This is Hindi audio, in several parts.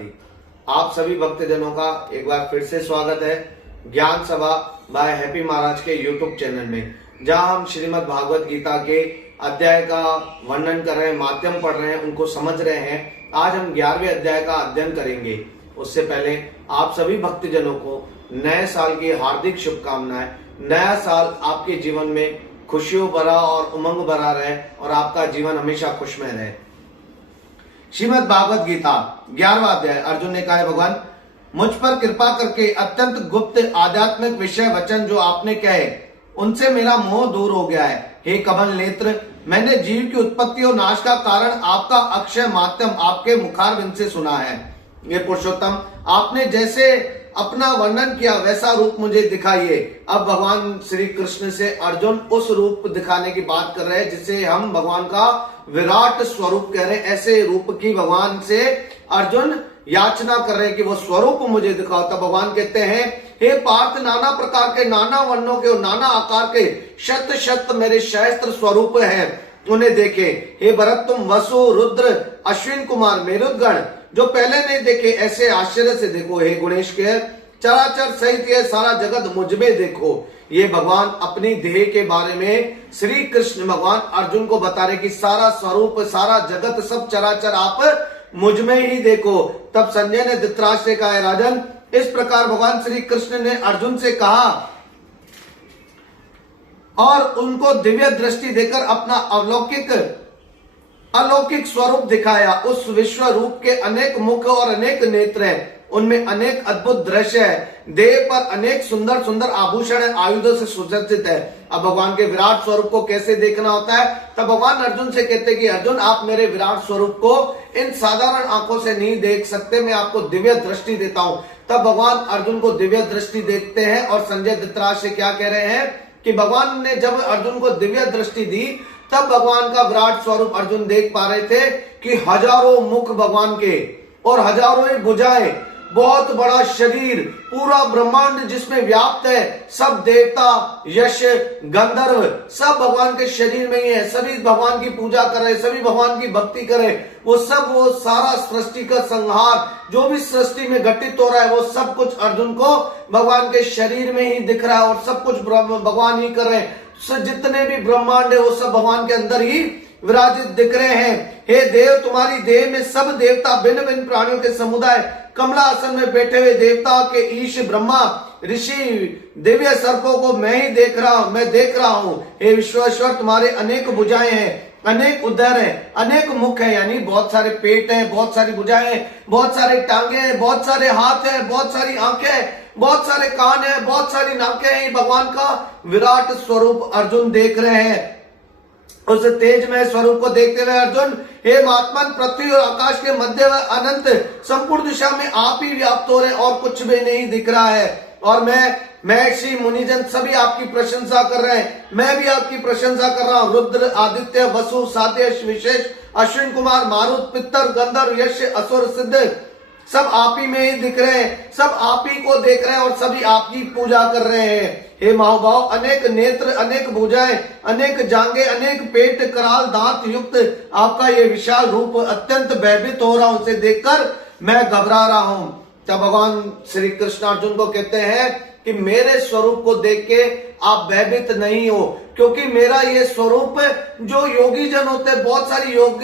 राधे। आप सभी भक्तजनों का एक बार फिर से स्वागत है ज्ञान सभा बाय हैप्पी महाराज के यूट्यूब चैनल में, जहां हम श्रीमद् भागवत गीता के अध्याय का वर्णन कर रहे हैं, माध्यम पढ़ रहे हैं, उनको समझ रहे हैं। आज हम 11वें अध्याय का अध्ययन करेंगे। उससे पहले आप सभी भक्तजनों को नए साल की हार्दिक शुभकामनाएं। नया साल आपके जीवन में खुशियों भरा और उमंग भरा रहे और आपका जीवन हमेशा खुशमय रहे। श्रीमद् भागवत गीता 11वां अध्याय। अर्जुन ने कहा है, भगवान मुझ पर कृपा करके अत्यंत गुप्त आध्यात्मिक विषय वचन जो आपने कहे उनसे मेरा मोह दूर हो गया है। हे कमल नेत्र, मैंने जीव की उत्पत्ति और नाश का कारण आपका अक्षय माध्यम आपके मुखारविंद से सुना है। ये पुरुषोत्तम, आपने जैसे अपना वर्णन किया वैसा रूप मुझे दिखाइए। अब भगवान श्री कृष्ण से अर्जुन उस रूप दिखाने की बात कर रहे हैं जिसे हम भगवान का विराट स्वरूप कह रहे हैं। ऐसे रूप की भगवान से अर्जुन याचना कर रहे हैं कि वो स्वरूप मुझे दिखाओ। तब भगवान कहते हैं, हे पार्थ, नाना प्रकार के, नाना वर्णों के और नाना आकार के शत शत मेरे सहस्त्र स्वरूप हैं, उन्हें देखे। हे भरत, तुम वसु, रुद्र, अश्विन कुमार, मेरुदगण जो पहले नहीं देखे ऐसे आश्चर्य से देखो। हे गुणेश के चराचर सहित ये सारा जगत मुझ में देखो। ये भगवान अपनी देह के बारे में श्री कृष्ण भगवान अर्जुन को बता रहे कि सारा स्वरूप, सारा जगत, सब चराचर आप मुझ में ही देखो। तब संजय ने धृतराष्ट्र से कहा, राजन, इस प्रकार भगवान श्री कृष्ण ने अर्जुन से कहा और उनको दिव्य दृष्टि देकर अपना अलौकिक स्वरूप दिखाया। उस विश्व रूप के अनेक मुख और अनेक नेत्र हैं, उनमें अनेक अद्भुत दृश्य है। देह पर अनेक सुंदर सुंदर आभूषण है, आयुधों से सुसज्जित है। अब भगवान के विराट स्वरूप को कैसे देखना होता है? तब भगवान अर्जुन से कहते कि अर्जुन, आप मेरे विराट स्वरूप को इन साधारण आंखों से नहीं देख सकते, मैं आपको दिव्य दृष्टि देता हूं। तब भगवान अर्जुन को दिव्य दृष्टि देखते हैं और संजय धृतराष्ट्र से क्या कह रहे हैं कि भगवान ने जब अर्जुन को दिव्य दृष्टि दी तब भगवान का विराट स्वरूप अर्जुन देख पा रहे थे कि हजारों मुख भगवान के और हजारों ही भुजाएं, बहुत बड़ा शरीर, पूरा ब्रह्मांड जिसमें व्याप्त है, सब देवता, यश, गंधर्व सब भगवान के शरीर में ही है। सभी भगवान की पूजा कर रहे, सभी भगवान की भक्ति करे। वो सारा सृष्टि का संहार जो भी सृष्टि में घटित हो रहा है वो सब कुछ अर्जुन को भगवान के शरीर में ही दिख रहा है और सब कुछ भगवान ही कर रहे हैं। जितने भी ब्रह्मांड है वो सब भगवान के अंदर ही विराजित दिख रहे हैं। हे देव, तुम्हारी देह में सब देवता, भिन्न भिन्न प्राणियों के समुदाय, कमलासन में बैठे हुए देवता के ईश, ब्रह्मा, ऋषि, दिव्य सर्पों को मैं देख रहा हूँ। हे विश्वेश्वर, तुम्हारे अनेक भुजाएं हैं, अनेक उदर है, अनेक मुख है, यानी बहुत सारे पेट है, बहुत सारी भुजाएं हैं, बहुत सारे टांगे हैं, बहुत सारे हाथ है, बहुत सारी आंखें, बहुत सारे कान है, बहुत सारी नाकें हैं। भगवान का विराट स्वरूप अर्जुन देख रहे हैं। उस तेजमय स्वरूप को देखते हुए अर्जुन, हे महात्मन, पृथ्वी और आकाश के मध्य व अनंत संपूर्ण दिशा में आप ही व्याप्त हो रहे और कुछ भी नहीं दिख रहा है। और मैं श्री मुनिजन सभी आपकी प्रशंसा कर रहे हैं, मैं भी आपकी प्रशंसा कर रहा हूँ। रुद्र, आदित्य, वसु, सात्यश, विशेष, अश्विन कुमार, मारुत, पितर, गंधर्व, यश, असुर, सिद्ध सब आप ही में ही दिख रहे हैं, सब आप ही को देख रहे हैं और सभी आपकी पूजा कर रहे हैं। हे महाभाव, अनेक नेत्र, अनेक भुजाएं, अनेक जांघें, अनेक पेट, कराल, दांत युक्त आपका ये विशाल रूप अत्यंत भयभीत हो रहा हूं, उसे देखकर मैं घबरा रहा हूं। तब भगवान श्री कृष्ण अर्जुन को कहते हैं कि मेरे स्वरूप को देख के आप भयभीत नहीं हो, क्योंकि मेरा ये स्वरूप जो योगी जन होते हैं, बहुत सारी योग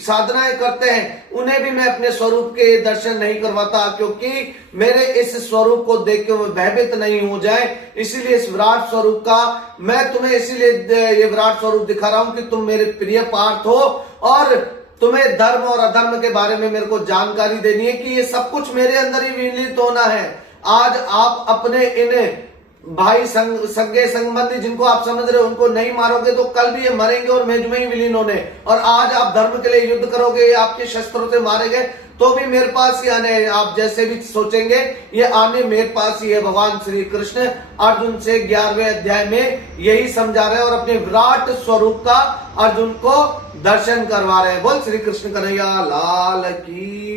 साधनाएं करते हैं, उन्हें भी मैं अपने स्वरूप के दर्शन नहीं करवाता, क्योंकि मेरे इस स्वरूप को देख के वो भयभीत नहीं हो जाए। इसीलिए इस विराट स्वरूप का मैं तुम्हें इसीलिए ये विराट स्वरूप दिखा रहा हूं कि तुम मेरे प्रिय पार्थ हो और तुम्हें धर्म और अधर्म के बारे में मेरे को जानकारी देनी है कि ये सब कुछ मेरे अंदर ही विलीन होना है। आज आप अपने इन भाई सगे संबंधी जिनको आप समझ रहे हो उनको नहीं मारोगे तो कल भी ये मरेंगे और मेज में ही विलीन होने। और आज आप धर्म के लिए युद्ध करोगे, ये आपके शस्त्रों से मारे गए तो भी मेरे पास ही आने, आप जैसे भी सोचेंगे ये आने मेरे पास ही है। भगवान श्री कृष्ण अर्जुन से 11वें अध्याय में यही समझा रहे हैं और अपने विराट स्वरूप का अर्जुन को दर्शन करवा रहे हैं। बोल श्री कृष्ण कन्हैया लाल की।